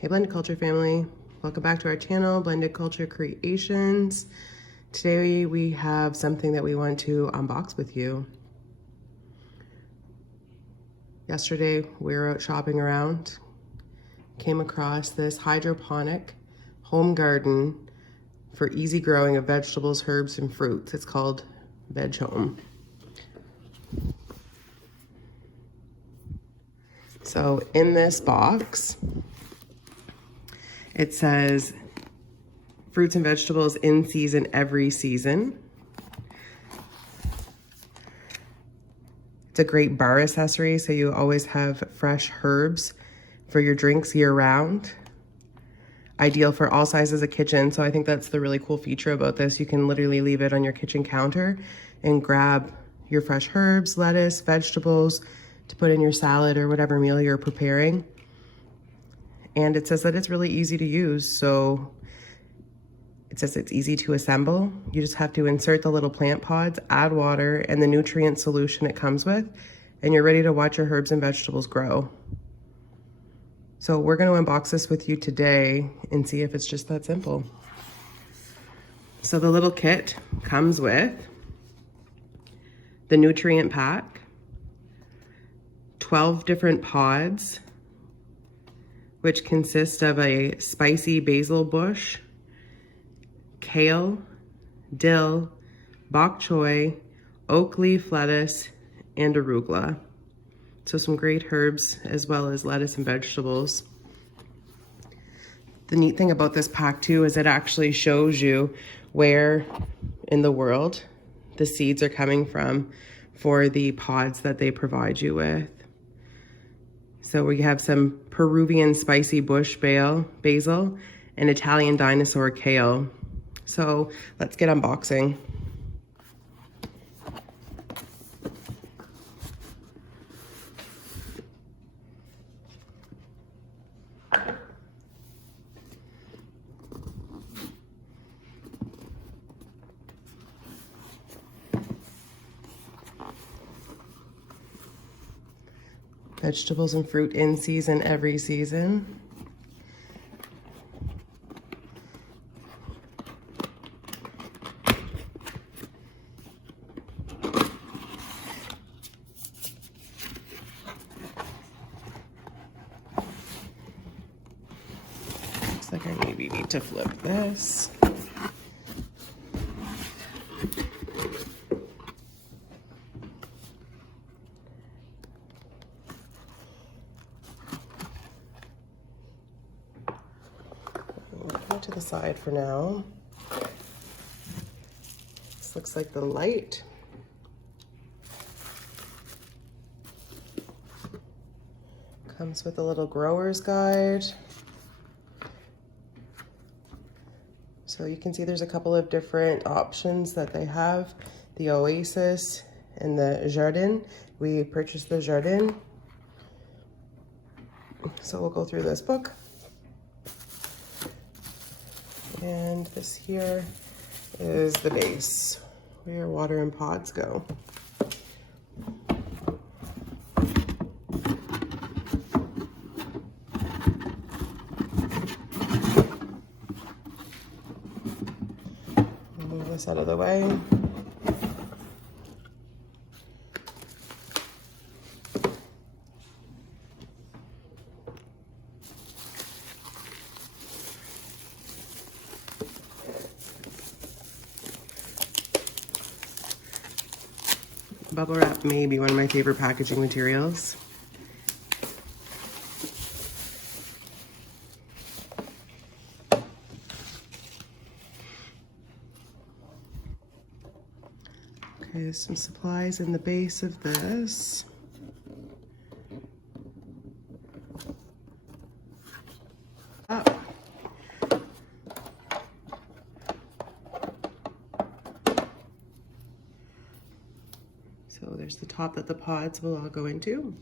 Hey Blended Culture family, welcome back to our channel, Blended Culture Creations. Today we have something that we want to unbox with you. Yesterday we were out shopping around, came across this hydroponic home garden for easy growing of vegetables, herbs, and fruits. It's called Vegehome. So in this box, it says fruits and vegetables in season every season. It's a great bar accessory, so you always have fresh herbs for your drinks year round. Ideal for all sizes of kitchen, so I think that's the really cool feature about this. You can literally leave it on your kitchen counter and grab your fresh herbs, lettuce, vegetables to put in your salad or whatever meal you're preparing. And it says that it's really easy to use, so it says it's easy to assemble. You just have to insert the little plant pods, add water and the nutrient solution it comes with, and you're ready to watch your herbs and vegetables grow. So we're going to unbox this with you today and see if it's just that simple. So the little kit comes with the nutrient pack, 12 different pods, which consist of a spicy basil bush, kale, dill, bok choy, oak leaf lettuce, and arugula. So some great herbs as well as lettuce and vegetables. The neat thing about this pack too is it actually shows you where in the world the seeds are coming from for the pods that they provide you with. So we have some Peruvian spicy bush basil and Italian dinosaur kale. So let's get unboxing. Vegetables and fruit in season every season. Looks like I maybe need to flip this. Put it to the side for now. This looks like the light. Comes with a little grower's guide. So you can see there's a couple of different options that they have. The Oasis and the Jardin. We purchased the Jardin. So we'll go through this book. And this here is the base, where your water and pods go. Move this out of the way. Bubble wrap may be one of my favorite packaging materials. Okay, there's some supplies in the base of this. So there's the top that the pods will all go into.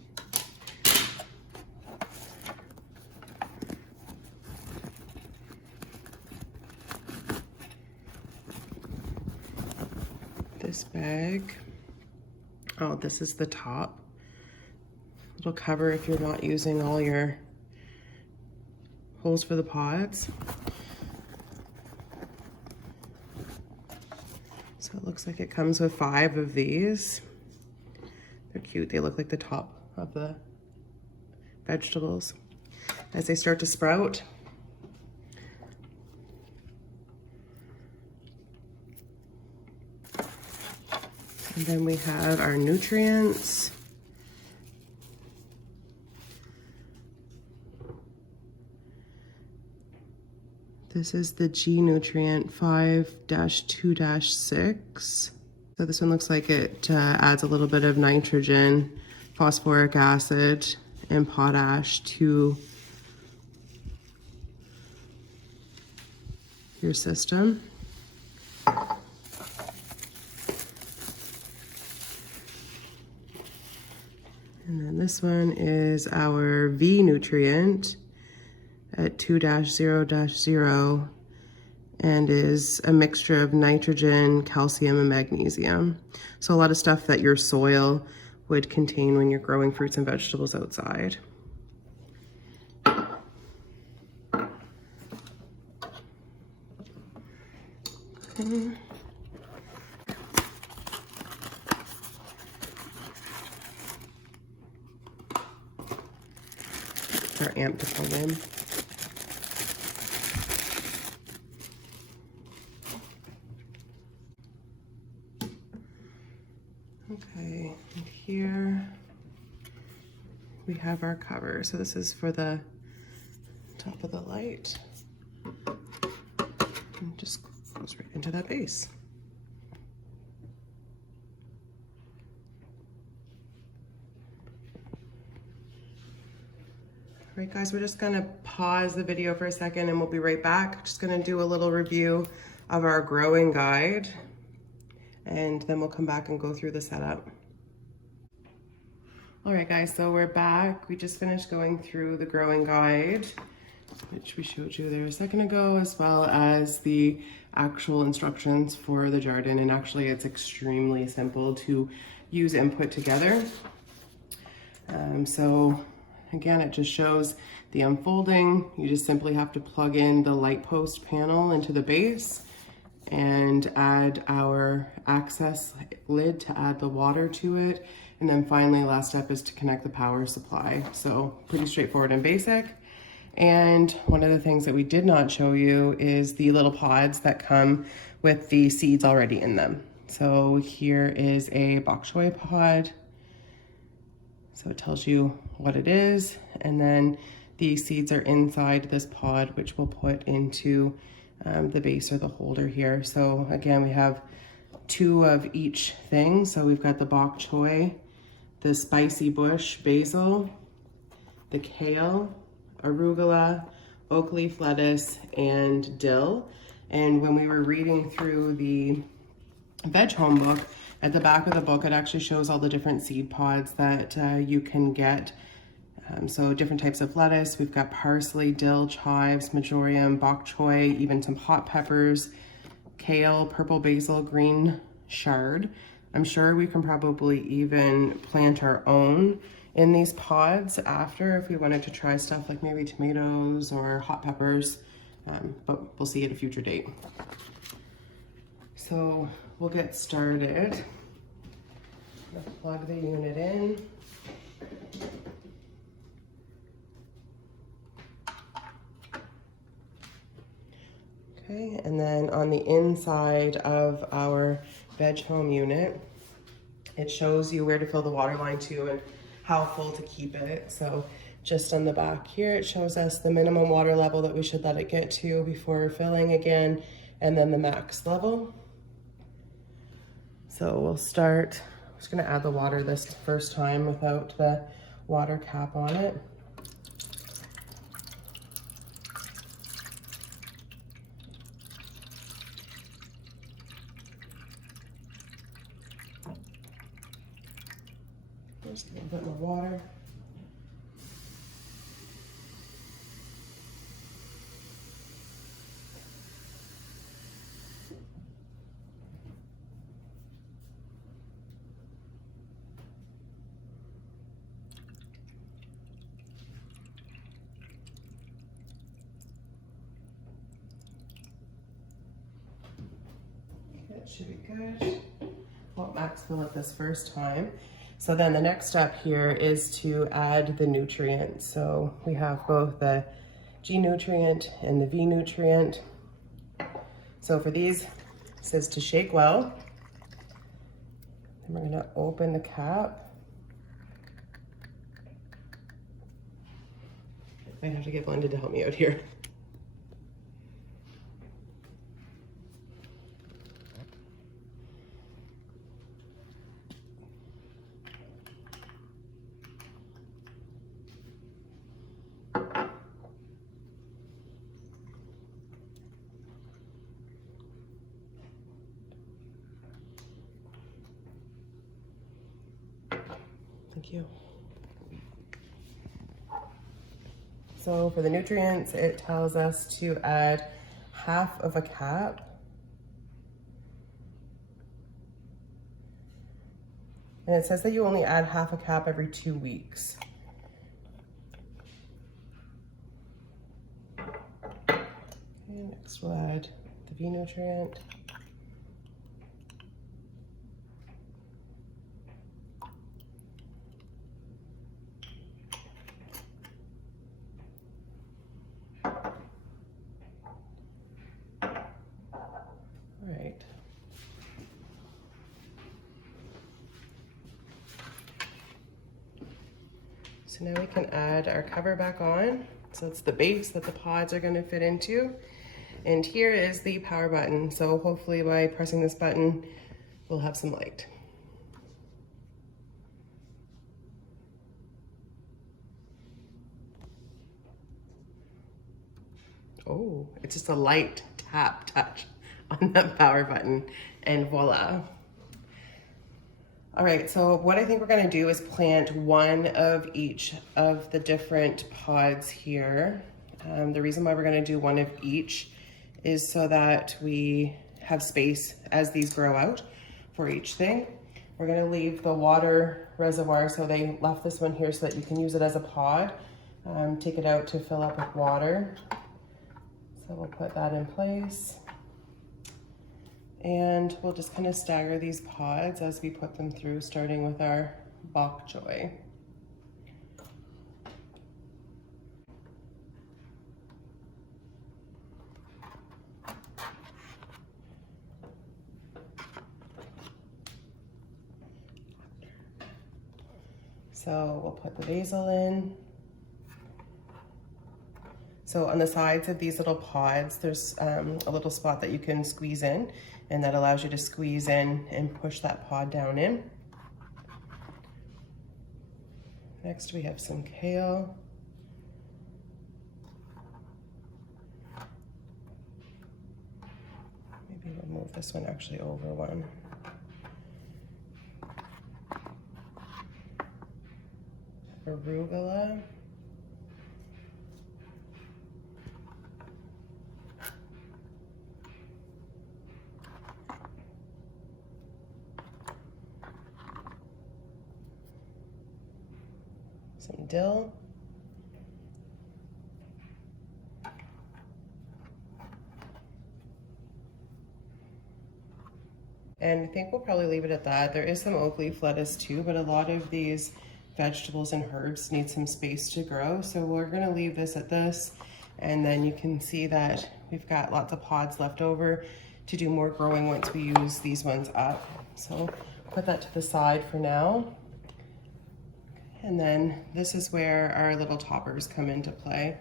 This bag, oh, this is the top. It'll cover if you're not using all your holes for the pods. So it looks like it comes with 5 of these. They're cute. They look like the top of the vegetables as they start to sprout. And then we have our nutrients. This is the G nutrient 5-2-6. So this one looks like it adds a little bit of nitrogen, phosphoric acid, and potash to your system. And then this one is our V nutrient at 2-0-0 and is a mixture of nitrogen, calcium, and magnesium. So a lot of stuff that your soil would contain when you're growing fruits and vegetables outside. Okay. Our amp to plug in. Okay, and here we have our cover. So this is for the top of the light. And just goes right into that base. All right, guys, we're just gonna pause the video for a second and we'll be right back. Just gonna do a little review of our growing guide and then we'll come back and go through the setup. All right, guys, so we're back. We just finished going through the growing guide, which we showed you there a second ago, as well as the actual instructions for the Jardin. And actually it's extremely simple to use and put together. So again, it just shows the unfolding. You just simply have to plug in the light post panel into the base and add our access lid to add the water to it. And then finally, last step is to connect the power supply. So pretty straightforward and basic. And one of the things that we did not show you is the little pods that come with the seeds already in them. So here is a bok choy pod. So it tells you what it is. And then the seeds are inside this pod, which we'll put into the base or the holder here. So again, we have 2 of each thing. So we've got the bok choy, the spicy bush basil, the kale, arugula, oak leaf lettuce, and dill. And when we were reading through the Vegehome book, at the back of the book, it actually shows all the different seed pods that you can get. So different types of lettuce. We've got parsley, dill, chives, marjoram, bok choy, even some hot peppers, kale, purple basil, green chard. I'm sure we can probably even plant our own in these pods after if we wanted to try stuff like maybe tomatoes or hot peppers, but we'll see at a future date. So we'll get started. Plug the unit in. Okay, and then on the inside of our Vegehome unit, it shows you where to fill the water line to and how full to keep it. So just on the back here, it shows us the minimum water level that we should let it get to before filling again, and then the max level. So we'll start, I'm just gonna add the water this first time without the water cap on it. Just a little bit more water. should be good. Won't max fill it this first time. So then the next step here is to add the nutrients. So we have both the G nutrient and the V nutrient. So for these, it says to shake well. Then we're gonna open the cap. I have to get Blended to help me out here. Thank you. So for the nutrients, it tells us to add half of a cap. And it says that you only add half a cap every 2 weeks. Okay, next we'll add the V nutrient. Right. So now we can add our cover back on. So it's the base that the pods are going to fit into. And here is the power button. So hopefully by pressing this button, we'll have some light. Oh, it's just a light tap touch on that power button and voila. All right, so what I think we're gonna do is plant one of each of the different pods here. The reason why we're gonna do one of each is so that we have space as these grow out for each thing. We're gonna leave the water reservoir, so they left this one here so that you can use it as a pod. Take it out to fill up with water. So we'll put that in place. And we'll just kind of stagger these pods as we put them through, starting with our bok choy. So we'll put the basil in. So on the sides of these little pods, there's a little spot that you can squeeze in, and that allows you to squeeze in and push that pod down in. Next we have some kale. Maybe we'll move this one actually over one. Arugula. Some dill. And I think we'll probably leave it at that. There is some oak leaf lettuce too, but a lot of these vegetables and herbs need some space to grow. So we're gonna leave this at this. And then you can see that we've got lots of pods left over to do more growing once we use these ones up. So put that to the side for now. And then this is where our little toppers come into play.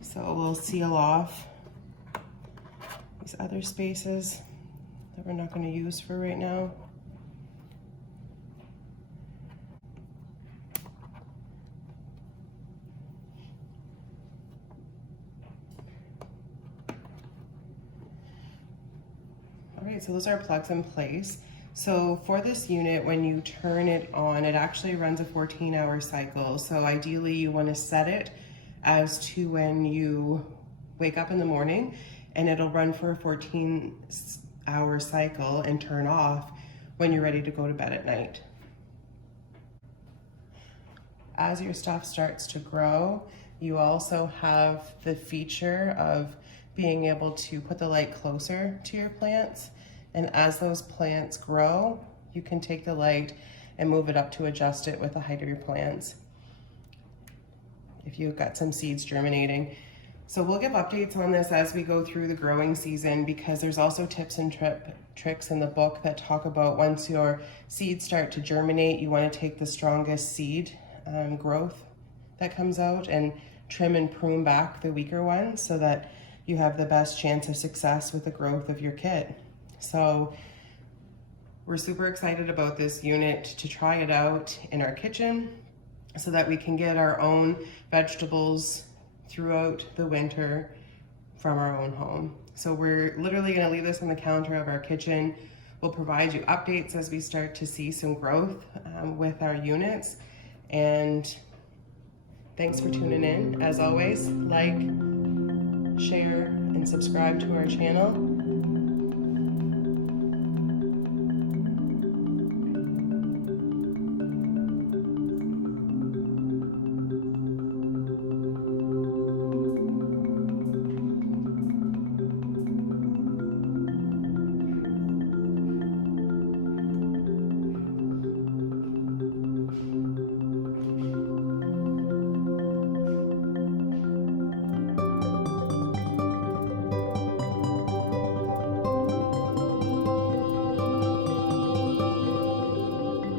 So we'll seal off these other spaces that we're not going to use for right now. All right, so those are plugs in place. So for this unit, when you turn it on, it actually runs a 14-hour cycle. So ideally you want to set it as to when you wake up in the morning, and it'll run for a 14-hour cycle and turn off when you're ready to go to bed at night. As your stuff starts to grow, you also have the feature of being able to put the light closer to your plants. And as those plants grow, you can take the light and move it up to adjust it with the height of your plants if you've got some seeds germinating. So we'll give updates on this as we go through the growing season, because there's also tips and tricks in the book that talk about once your seeds start to germinate, you want to take the strongest seed growth that comes out and trim and prune back the weaker ones so that you have the best chance of success with the growth of your kit. So we're super excited about this unit to try it out in our kitchen so that we can get our own vegetables throughout the winter from our own home. So we're literally going to leave this on the counter of our kitchen. We'll provide you updates as we start to see some growth with our units. And thanks for tuning in. As always, like, share, and subscribe to our channel.